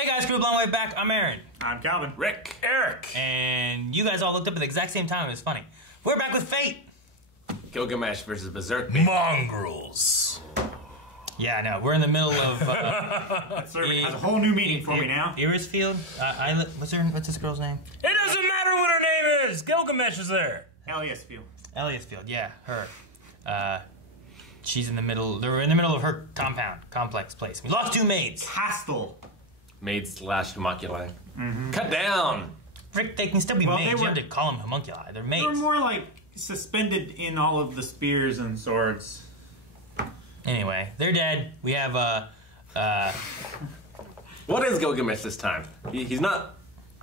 Hey guys, Crew Long Way Back. I'm Aaron. I'm Calvin. Rick. Eric. And you guys all looked up at the exact same time. It was funny. We're back with Fate. Gilgamesh versus Berserk. Mongrels. Yeah, no, we're in the middle of... That certainly has a whole new meaning for me now. Irisfield? What's this girl's name? It doesn't matter what her name is. Gilgamesh is there. Eliasfield. Eliasfield, yeah, her. She's in the middle... They're in the middle of her complex place. We lost two maids. Castle. Maid slash homunculi. Cut down. Rick, they can still be Well, maids. they You were- have to call them homunculi. They're They maids. were more like suspended in all of the spears and swords. Anyway, they're dead. We have, What is Gilgamesh this time? He's not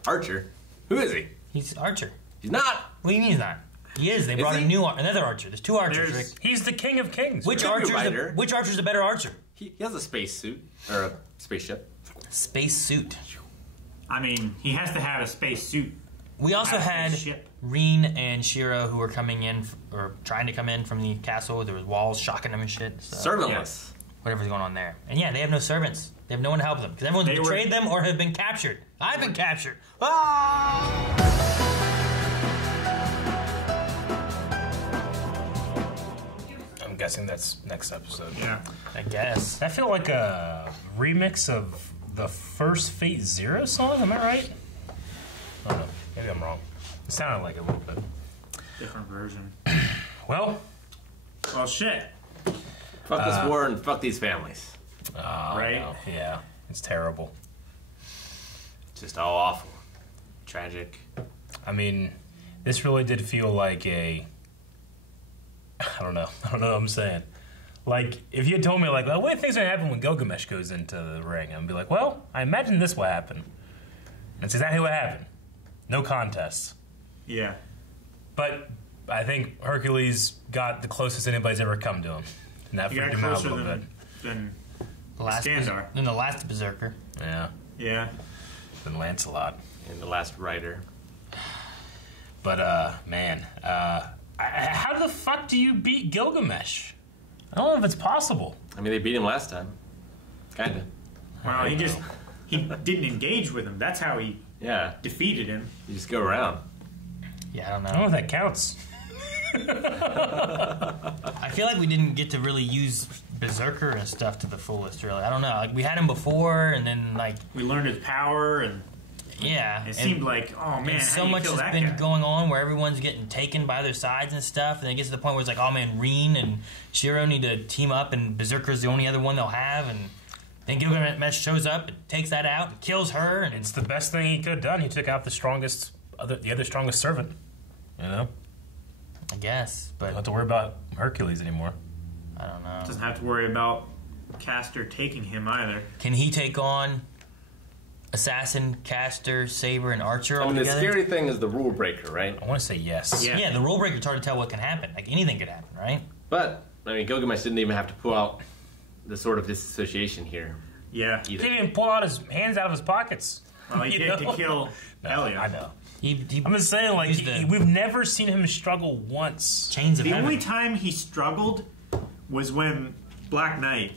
Archer. Who is he? he's Archer. He's not. What do you mean he's not? He is. They brought he? another Archer. There's two Archers, There's- Rick. He's the king of kings. Which Could be Archer's Ryder. which Archer's the better Archer? He has a space suit or a spaceship. Space suit. I mean, he has to have a space suit. We also Have a had spaceship. Reen and Shira who were coming in, or trying to come in from the castle. There was walls shocking them and shit. So Servantless. whatever's going on there. And yeah, they have no servants. They have no one to help them because everyone's They were- betrayed them or have been captured. I've been captured. Ah! I'm guessing that's next episode. Yeah. I guess. I feel like a remix of the first Fate Zero song. Am I right? I don't know. Maybe I'm wrong. It sounded like it a little bit. Different version. Well, Well, shit. Fuck this war and fuck these families. Right? no. Yeah, it's terrible. Just all awful. Tragic. I mean, this really did feel like a... I don't know what I'm saying. Like, if you had told me, like, what do you think's gonna happen when Gilgamesh goes into the ring? I'd be like, well, I imagine this will happen. That's exactly what happened. No contests. Yeah. But I think Hercules got the closest anybody's ever come to him. And that You got freaked him out a closer little bit. than The last Skandar. then the last Berserker. Yeah, yeah. than Lancelot. And the last writer. But, man, how the fuck do you beat Gilgamesh? I don't know if it's possible. I mean, they beat him last time. Kinda. Well, he didn't engage with him. That's how he Yeah. defeated him. You just go around. Yeah, I don't I don't know know. if that counts. I feel like we didn't get to really use Berserker and stuff to the fullest. Really, I don't know. Like we had him before, and then like We learned his power, and yeah, it seemed like, oh man, and how so do you much kill has that been guy? going on where everyone's getting taken by their sides and stuff, and it gets to the point where it's like, oh man, Reen and Shiro need to team up, and Berserker's the only other one they'll have, and then Gilgamesh shows up and takes that out and kills her, and It's the best thing he could have done. He took out the other strongest servant. You know? I guess, Don't have but to worry about Hercules anymore. I don't know. Doesn't have to worry about Castor taking him either. Can he take on Assassin, Caster, Saber, and Archer I all mean, the together? scary thing is the rule breaker, right? I want to say yes. Yeah. Yeah, the rule breaker's hard to tell what can happen. Like anything could happen, right? But, I mean, Gilgamesh didn't even have to pull out the sword of disassociation here. Yeah. He Either. didn't even pull out his hands out of his pockets. Well, he You did know? to kill Elia. I know. He I'm just saying, like, used the we've never seen him struggle once. chains of The heaven. only time he struggled was when Black Knight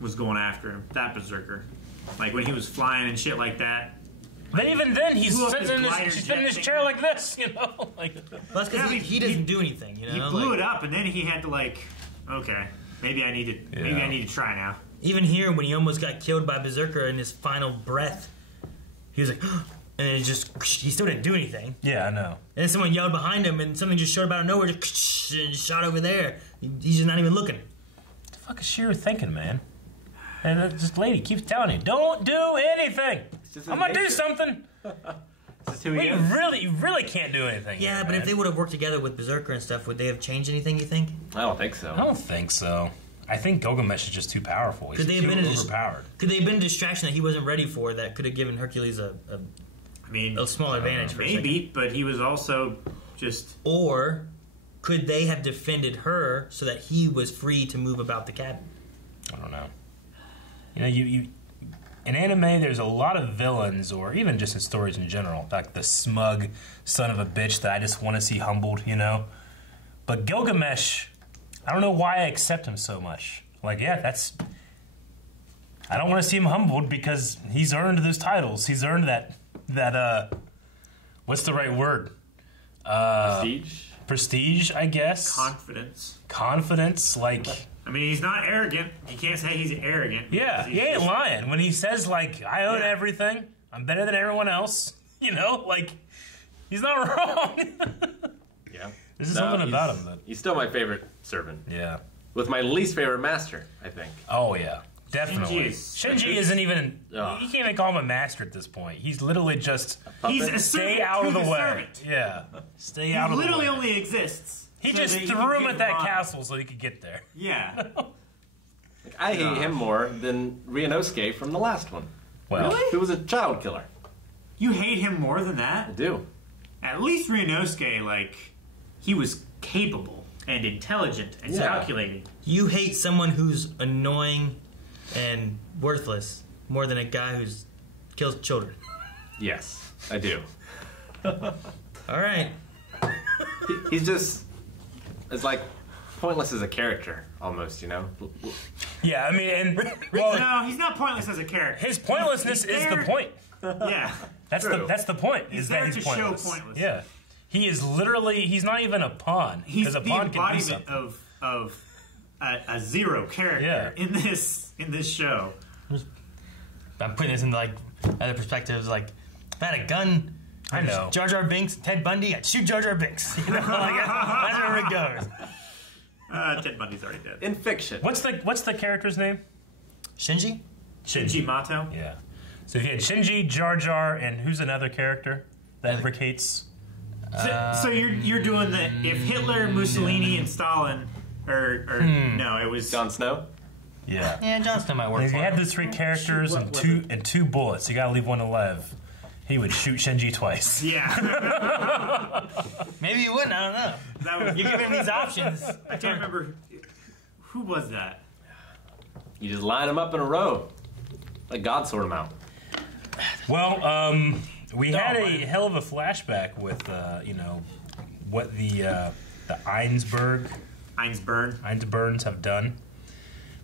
was going after him, that Berserker. Like when he was flying and shit like that. But even then, he's Blew up sitting his in glider his, he's sitting in his jet chair thing. like this, you know? Like, Well, that's because Yeah, he doesn't do anything, you know? He blew Like, it up, and then he had to like, okay, maybe I need to try now. even here, when he almost got killed by Berserker in his final breath, he was like, and then it just, he still didn't do anything. yeah, I know. And then someone yelled behind him, and something just showed up out of nowhere, just and shot over there. He's just not even looking. What the fuck is Shira thinking, man? And this lady keeps telling you, don't do anything. just I'm gonna do nature. something. This is who he But you is. really can't do anything. Yeah, here, but man. if they would have worked together with Berserker and stuff, would they have changed anything, you think? I don't think so. I don't think so. I think Gilgamesh is just too powerful. He's Could they have too been overpowered. Could they have been a distraction that he wasn't ready for that could have given Hercules a I mean, small advantage for a second? maybe, but he was also just Or could they have defended her so that he was free to move about the cabin? I don't know. You know, you in anime, there's a lot of villains, or even just in stories in general, like the smug son of a bitch that I just want to see humbled, you know? But Gilgamesh, I don't know why I accept him so much. Like, yeah, that's... I don't want to see him humbled because he's earned those titles. He's earned that what's the right word? Prestige. Prestige, I guess. Confidence. Like, I mean, he's not arrogant. You can't say he's arrogant. yeah, he ain't lying when he says like, I own everything. I'm better than everyone else. You know, like, he's not wrong. Yeah. There's something about him that. He's still my favorite servant. Yeah. With my least favorite master, I think. Oh yeah. Definitely. Shinji isn't even. Ugh. You can't even call him a master at this point. He's literally just He's a stay servant out to of the way. servant. Yeah, stay He out of the way. literally only exists. He so just that threw him can at that get by. castle so he could get there. Yeah. Like, I hate him more than Ryunosuke from the last one. Well, Really? Who was a child killer. You hate him more than I that? do. At least Ryunosuke, like, he was capable and intelligent and Yeah. calculating. You hate someone who's annoying and worthless more than a guy who's kills children. Yes, I do. All right. He's just, it's like pointless as a character, almost, you know? yeah. I mean, and well, No, he's not pointless as a character. his pointlessness He's is the there- point. Yeah. That's True. the point. He's Is there that he's to show pointless. pointless. Yeah. He is literally. He's not even a pawn. He's Because the a pawn can do embodiment something. of a zero character Yeah. in this show. I'm putting this in like other perspectives. Like, if I had a gun, I know. Jar Jar Binks, Ted Bundy, I'd shoot Jar Jar Binks. You know, like that's where it goes. Ted Bundy's already dead. In fiction. What's the character's name? Shinji? Shinji Mato. Yeah. So if you had Shinji, Jar Jar, and who's another character that implicates? So you're doing the if Hitler, Mussolini, and Stalin, or no, it was Jon Snow? Yeah. Yeah, Jon Snow might work If for you had him. those three characters What was and two bullets, you gotta leave one alive. He would shoot Shinji twice. yeah. Maybe you wouldn't. I don't know. That was, You're giving him these options. I can't remember who was that. You just line them up in a row. Like God sort them out. Well, we had a man. hell of a flashback with what the Einsbergs have done.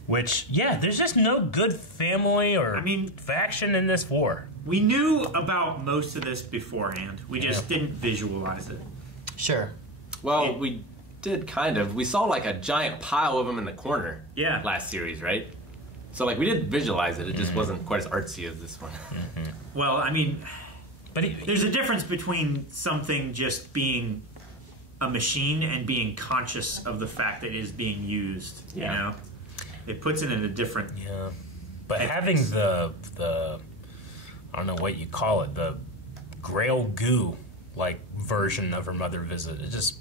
Which, yeah, there's just no good family or faction in this war. We knew about most of this beforehand. We just didn't visualize it. Sure. Well, we did kind of. We saw like a giant pile of them in the corner. Yeah. Last series, right? So like we did visualize it. It just wasn't quite as artsy as this one. Well, I mean, But there's a difference between something just being a machine and being conscious of the fact that it is being used. You Yeah. know, it puts it in a different. yeah, but having the I don't know what you call it, the Grail goo like version of her mother visit. It just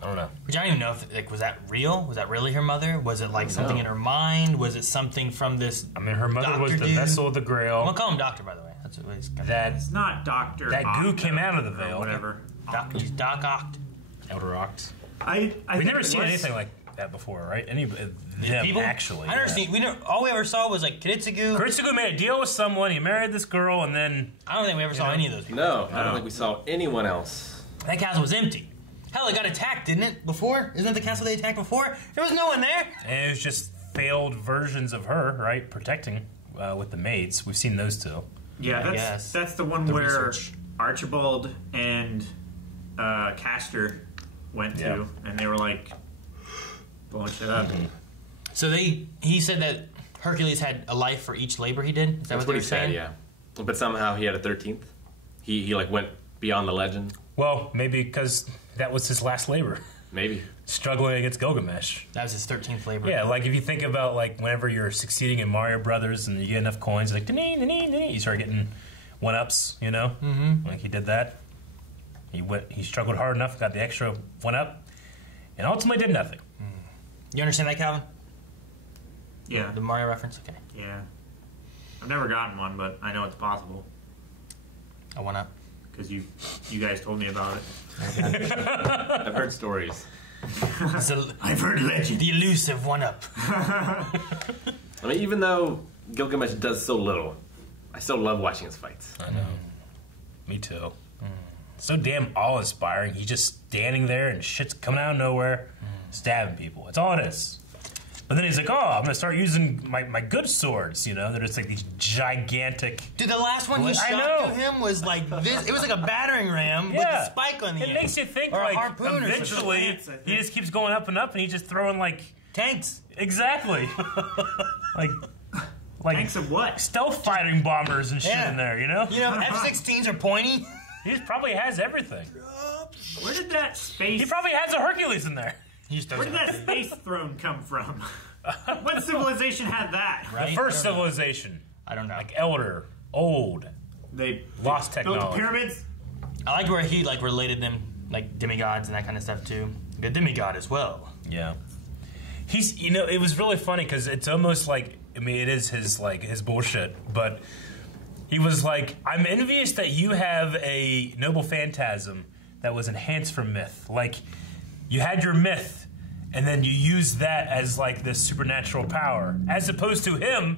I don't know. Which I don't even know if, like, was that real? Was that really her mother? Was it, like, something in her mind? Was it something from this... I mean, her mother was Doctor the dude? vessel of the I'm Grail. going to call him Doctor, by the way. That's what he's That It's not Doctor. That goo came out of the veil. Or whatever. He's Doc Oct. Elder Oct. I We've think never it seen was- anything like that before, right? Any them People? actually. I never seen... all we ever saw was, like, Kiritsugu. Kuritsugu made a deal with someone. He married this girl, and then I don't think we ever saw any of those people. No, I don't think we saw anyone else. That castle was empty. Hell, it got attacked, didn't it, before? Isn't that the castle they attacked before? There was no one there. and it was just failed versions of her, right? Protecting with the maids. We've seen those two. Yeah, I guess. that's the one The where research. Archibald and Castor went to, Yeah. and they were like blowing shit up. So he said that Hercules had a life for each labor he did? Is that That's what what they he were saying? said, yeah. But somehow he had a 13th. He like went beyond the legend. Well, maybe because that was his last labor, Maybe. struggling against Gilgamesh. That was his 13th labor. Yeah, like if you think about like whenever you're succeeding in Mario Brothers and you get enough coins, like you start getting one ups, you know. Mm-hmm. Like he did that. He struggled hard enough, got the extra one up, and ultimately did nothing. You understand that, Calvin? Yeah, The Mario reference? Okay. yeah. I've never gotten one, but I know it's possible I went up. because you guys told me about it. I've heard stories. I've heard legend. The elusive one up. I mean, even though Gilgamesh does so little, I still love watching his fights. I know. Me too. So damn awe-inspiring. He's just standing there and shit's coming out of nowhere, stabbing people. That's all it is. But then he's like, oh, I'm going to start using my good swords, you know? They're just like these gigantic... Dude, the last one he shot to him was like this. It was like a battering ram with a spike on the end. It makes you think, or like, a harpoon eventually he just keeps going up and up, and he's just throwing, like... Tanks. Exactly. like Tanks of what? Stealth fighting bombers and shit in there, you know? You know, F-16s are pointy. He just probably has everything. Where did that space... He probably has a Hercules in there. Where did that space throne come from? What civilization had that? Right? The first civilization. I don't know. Like elder, old, They lost built technology. the pyramids? I like where he like related them like demigods and that kind of stuff too. The demigod as well. Yeah. He's, you know, it was really funny because it's almost like, I mean, it is his, like, his bullshit, but he was like, I'm envious that you have a noble phantasm that was enhanced from myth. Like, you had your myth, and then you used that as, like, this supernatural power, as opposed to him,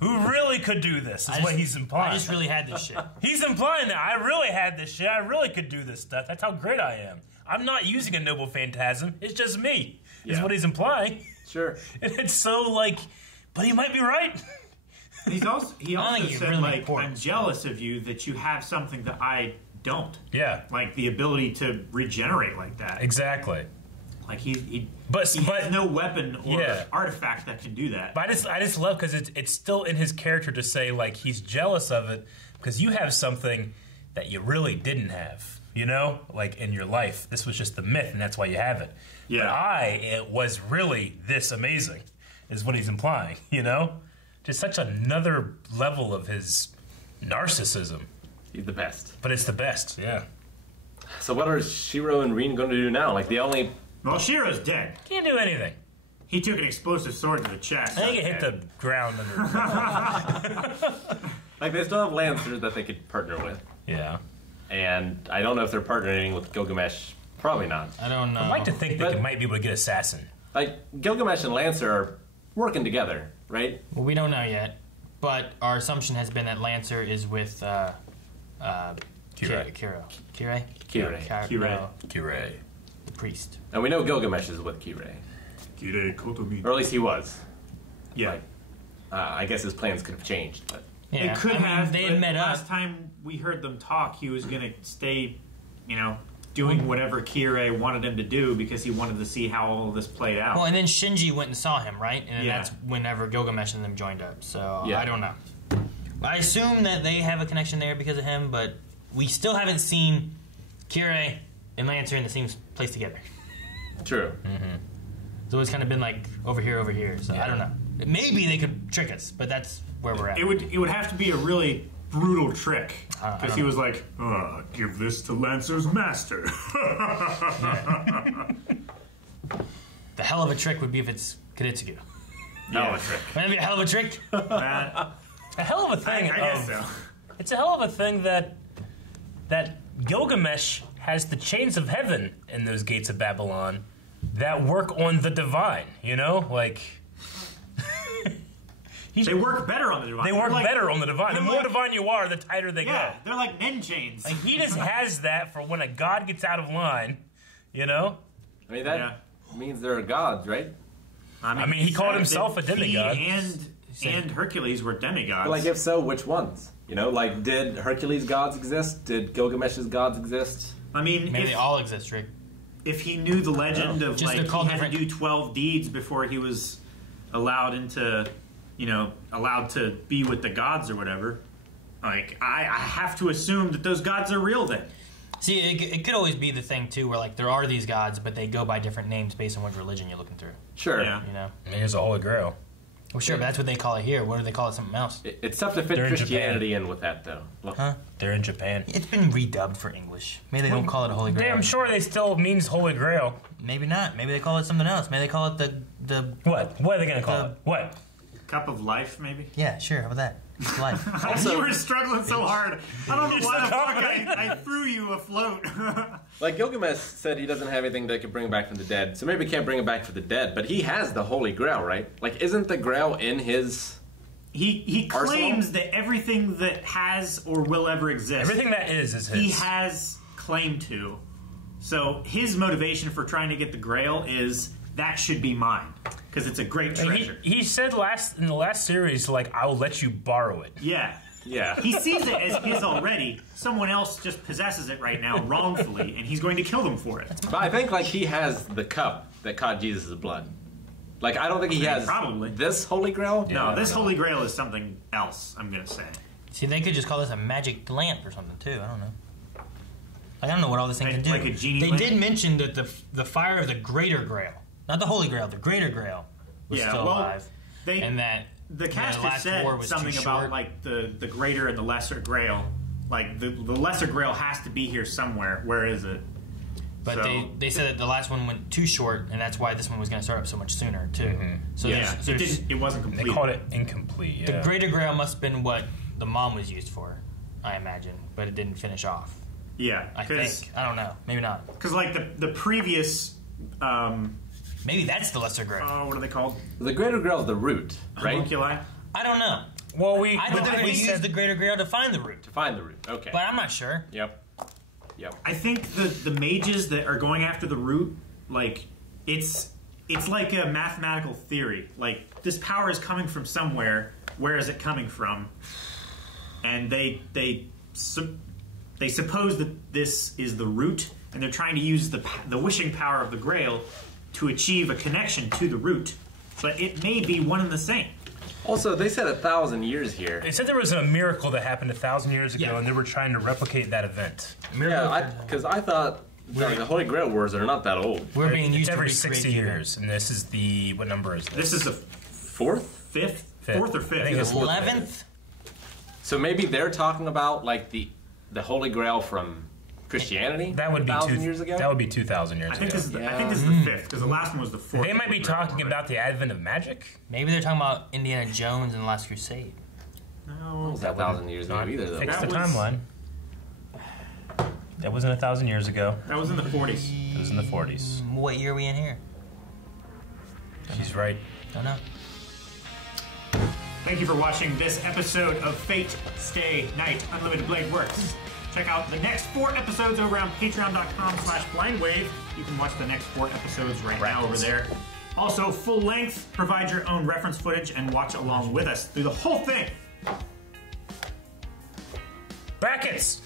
who really could do this, is what he's implying. I just really had this shit. He's implying that I really had this shit, I really could do this stuff, that's how great I am. I'm not using a noble phantasm, it's just me, is what he's implying. Sure. And it's so, like, but he might be right. He also think said, really like, important. I'm jealous of you that you have something that I don't. Yeah, Like, the ability to regenerate like that. exactly. Like, he But has no weapon or Yeah. artifact that can do that. But I just love because it's still in his character to say like he's jealous of it because you have something that you really didn't have, you know, like in your life. This was just the myth, and that's why you have it. Yeah. But it was really this amazing, is what he's implying, you know. Just such another level of his narcissism, He's the best. but it's the best. Yeah, So what are Shiro and Rin going to do now? Like the only... Well, Shiro's dead. can't do anything. He took an explosive sword to the chest. I think it hit the ground under. Like they still have Lancers that they could partner with. Yeah, And I don't know if they're partnering with Gilgamesh. Probably not. I don't know. I'd like to think But- they might be able to get Assassin. Like Gilgamesh and Lancer are working together, right? Well, we don't know yet, but our assumption has been that Lancer is with Kirei. Kirei. Kirei. Kirei. No, Kirei. the priest. And we know Gilgamesh is with Kirei. Kirei Kotomi. Or at least he was. Yeah. I guess his plans could have changed, but... Yeah, It could I mean, have. They but had met last up. time we heard them talk, he was going to stay, doing whatever Kirei wanted him to do because he wanted to see how all of this played out. Well, and then Shinji went and saw him, right? And Yeah. that's whenever Gilgamesh and them joined up. So Yeah. I don't know. I assume that they have a connection there because of him, but we still haven't seen Kirei and Lancer in the same place together. True. It's always kind of been like over here. So I don't know. Maybe they could trick us, but that's where we're at. It would have to be a really brutal trick I because don't he know. was like, "Give this to Lancer's master." The hell of a trick would be if it's Kiritsugu. Yeah, trick. Wouldn't that be a hell of a trick? I A hell of a thing. guess so. It's a hell of a thing that Gilgamesh has the chains of heaven in those gates of Babylon that work on the divine. You know, like They work better on the divine. they work They're like- better on the divine. The they're more like- divine you are, the tighter they Yeah, go. they're like nen chains. Like he just has that for when a god gets out of line. You know, I mean, that means there are gods, right? I mean, he called said himself that a demigod. He and Hercules were demigods. But like, if so, which ones? You know, like, did Hercules' gods exist? Did Gilgamesh's gods exist? I mean, Maybe they all exist, Rick. if he knew the legend of Just like they're he called had to different- do 12 deeds before he was allowed into, allowed to be with the gods or whatever. Like I have to assume that those gods are real then. See, it could always be the thing too, where like there are these gods, but they go by different names based on what religion you're looking through. Sure. Yeah. You know. I mean, here's a Holy Grail. Well, sure, but that's what they call it here. What do they call it? Something else? It's tough to fit They're in Christianity in with that, though. Look, Huh? They're in Japan. It's been redubbed for English. Maybe they don't call it a Holy Grail. I'm sure they still means Holy Grail. Maybe not. Maybe they call it something else. Maybe they call it the. What? What are they gonna call it? What? Cup of life, maybe. Yeah, sure. How about that? It's life. You were struggling so hard. I don't know why the fuck confident. I threw you afloat. like Gilgamesh said, he doesn't have anything that could bring him back from the dead, so maybe he can't bring him back from the dead. But he has the Holy Grail, right? Like, isn't the Grail in his? He claims that everything that has or will ever exist, Everything that is his. he has claim to. So his motivation for trying to get the Grail is that should be mine because it's a great treasure. He said in the last series, like, I will let you borrow it. Yeah. Yeah. He sees it as his already. Someone else just possesses it right now wrongfully, and he's going to kill them for it. But I think like he has the cup that caught Jesus' blood. Like I don't think he has probably this Holy Grail. No, this Holy Grail is something else. I'm gonna say. See, they could just call this a magic lamp or something too. I don't know. I don't know what all this thing can do. Like a genie they lamp? did mention that the fire of the Greater Grail, not the Holy Grail, the Greater Grail was still alive, and that the cast last said war was something too about short. like the Greater and the Lesser Grail. Like the Lesser Grail has to be here somewhere. Where is it? But So- they said that the last one went too short, and that's why this one was going to start up so much sooner too. So Yeah, there's it wasn't They complete. called it incomplete. Yeah. the Greater Grail must have been what the mom was used for, I imagine, but it didn't finish off. Yeah, I think. I don't know. Maybe not. because like the previous. Maybe that's the Lesser Grail. What are they called? The Greater Grail is the root, right? Homunculi? I don't know. Well, I thought they we used said the Greater Grail to find the root, To find the root. Okay. but I'm not sure. Yep. I think the mages that are going after the root, like it's like a mathematical theory. Like this power is coming from somewhere. Where is it coming from? And they suppose that this is the root, and they're trying to use the wishing power of the Grail to achieve a connection to the root. But it may be one and the same. Also, they said 1,000 years here. They said there was a miracle that happened 1,000 years ago, Yeah. and they were trying to replicate that event. Yeah, because I thought the Holy Grail wars are not that old. We're being It's used to every recreate 60 here. years, and this is the what number is this? This is the Fourth? fourth or I fifth. think it's 11th. So maybe they're talking about like the Holy Grail from Christianity. That would be 1,000 years ago. That would be 2,000 years I think ago. this is the fifth because the last one was the fourth. They might be talking about the advent of magic. Maybe they're talking about Indiana Jones and the Last Crusade. No, was that 1,000 years ago Not either, though. fix That the was- timeline. That wasn't 1,000 years ago. that was in the 40s. It was in the 40s. What year are we in here? She's right. Don't know. Thank you for watching this episode of Fate Stay Night Unlimited Blade Works. Check out the next 4 episodes over on patreon.com/blindwave. You can watch the next 4 episodes right now over there. Also, full length, provide your own reference footage and watch along with us through the whole thing. Brackets!